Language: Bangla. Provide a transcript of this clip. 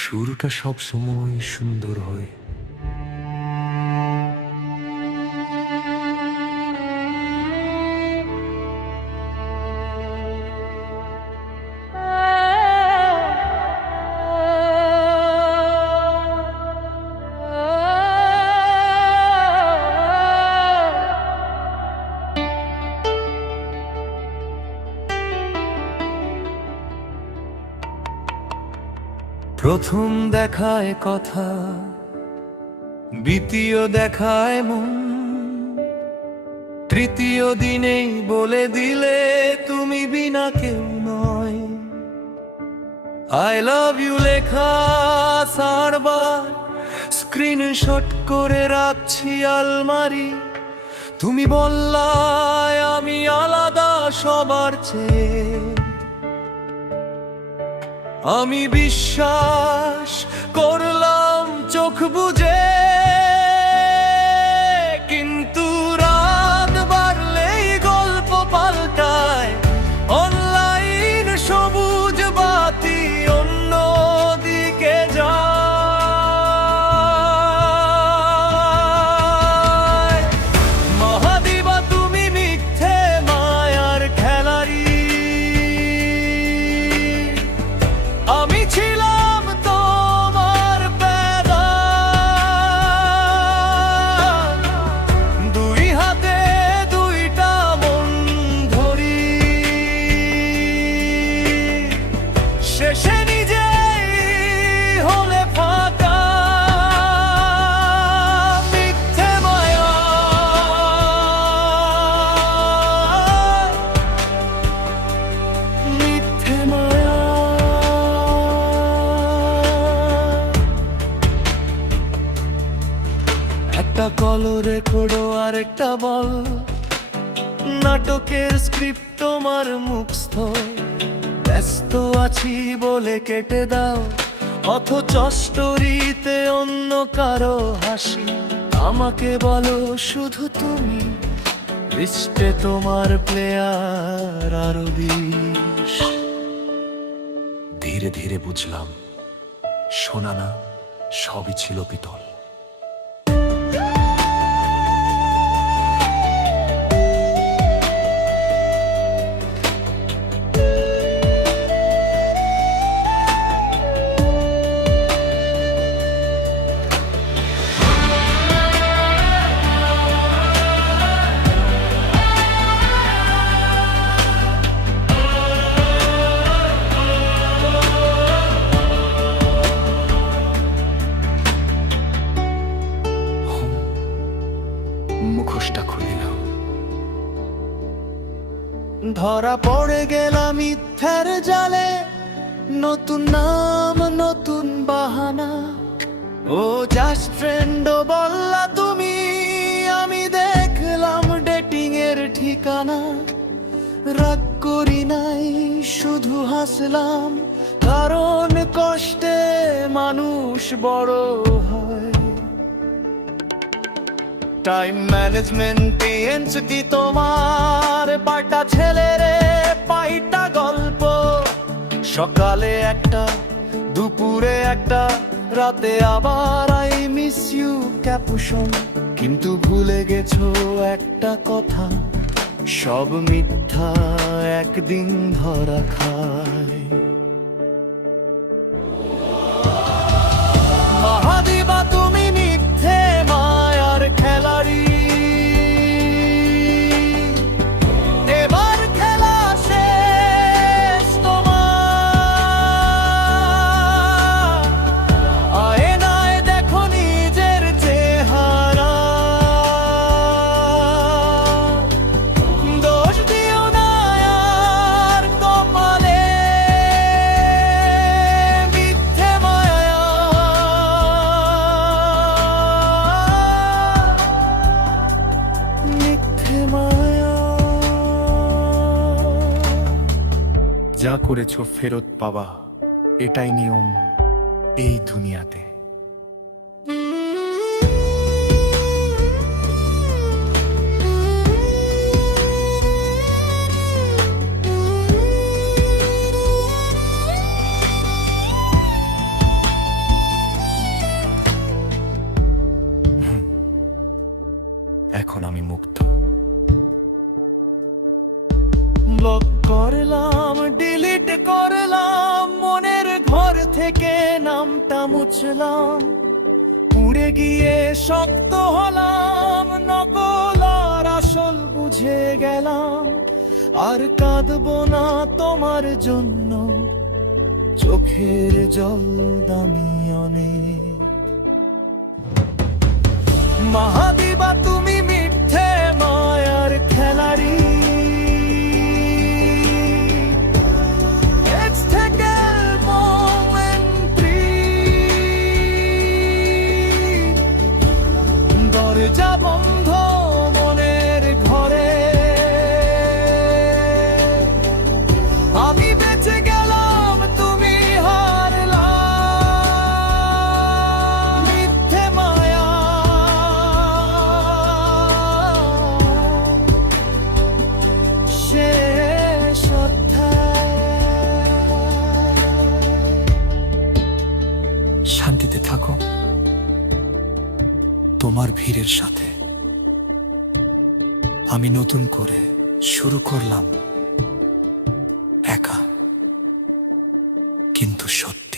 শুরুটা সব সময় সুন্দর হয়। প্রথম দেখায় কথা, দ্বিতীয় দেখায় মন, তৃতীয় দিনেই বলে দিলে তুমি বিনা কেউ নয়। আই লাভ ইউ লেখা সারবার স্ক্রিনশট করে রাখছি আলমারি। তুমি বললাই আমি আলাদা সবার চেয়ে। আমি বিশ্বাস করলাম চোখ বুজে, কিন্তু রাত বাড়লেই গল্প পাল্টায়। অনলাইন সবুজ বাতি অন্য দিকে যায়। মহাদিবা তুমি মিথ্যে মায়ার খেলারি, আমি ছিলাম তোমার পেদা। দুই হাতে দুইটা মন ধরি, শেষে নিজেই হলে ফাঁকা। মিথ্যে মায়া, মিথ্যে মায়া। একটা কল রেকর্ডো আর একটা বল, নাটকের স্ক্রিপ্ট তোমার মুখস্থ। ব্যস্ত আছি বলে কেটে দাও, অথচ স্টোরিতে অন্য কারো হাসি। আমাকে বলো শুধু তুমি, লিস্টে তোমার প্লেয়ার আরো 20। ধীরে ধীরে বুঝলাম সোনা না, সবই ছিল পিতল। মুখোশটা খুলে নাও। ধরা পড়ে গেলাম মিথ্যার জালে, নতুন নাম নতুন বাহানা। ও জাস্ট ফ্রেন্ড বললা তুমি, আমি দেখলাম ডেটিং এর ঠিকানা। রাগ করি নাই, শুধু হাসলাম, কারণ কষ্টে মানুষ বড় হয়। টাইম ম্যানেজমেন্ট পিএনসিটি তোমার, পাল্টা ছেলেরে পাইটা গল্প। সকালে একটা, দুপুরে একটা, রাতে আবার আই মিস ইউ ক্যাপুশন। কিন্তু ভুলে গেছো একটা কথা, সব মিথ্যা একদিন ধরা খায়। মহাদিবা তুমি মিথ্যে মায়ার খেলারি, এবার খেলা শেষ তোমার। আয়নায় দেখো নিজের চেহারা, দোষ দিও না আর কপালে। মিথ্যে মায়া, মিথ্যে মায়া। যা করেছো ফেরত পাবা, এটাই নিয়ম এই দুনিয়াতে। মুগ্ধ। ব্লক করলাম, ডিলিট করলাম, মনের ঘর থেকে নামটা মুছলাম। উড়ে গিয়ে শক্ত হলাম, নকল আর আসল বুঝে গেলাম। আর কাঁদবো না তোমার জন্য, চোখের জল দামি অনেক। মাহাদিবা তুমি মিথ্যে মায়ার খেলারি, এক্স থেকে মন্ত্রী। দরজা বন্ধ মনের ঘরে, আমি বেঁচে গেলাম তুমি হারলাম। মিথ্যে মায়া শেষ অধ্যায়। শান্তিতে থাকো তোমার ভিড়ের সাথে। আমি নতুন করে শুরু করলাম, একা কিন্তু সত্য।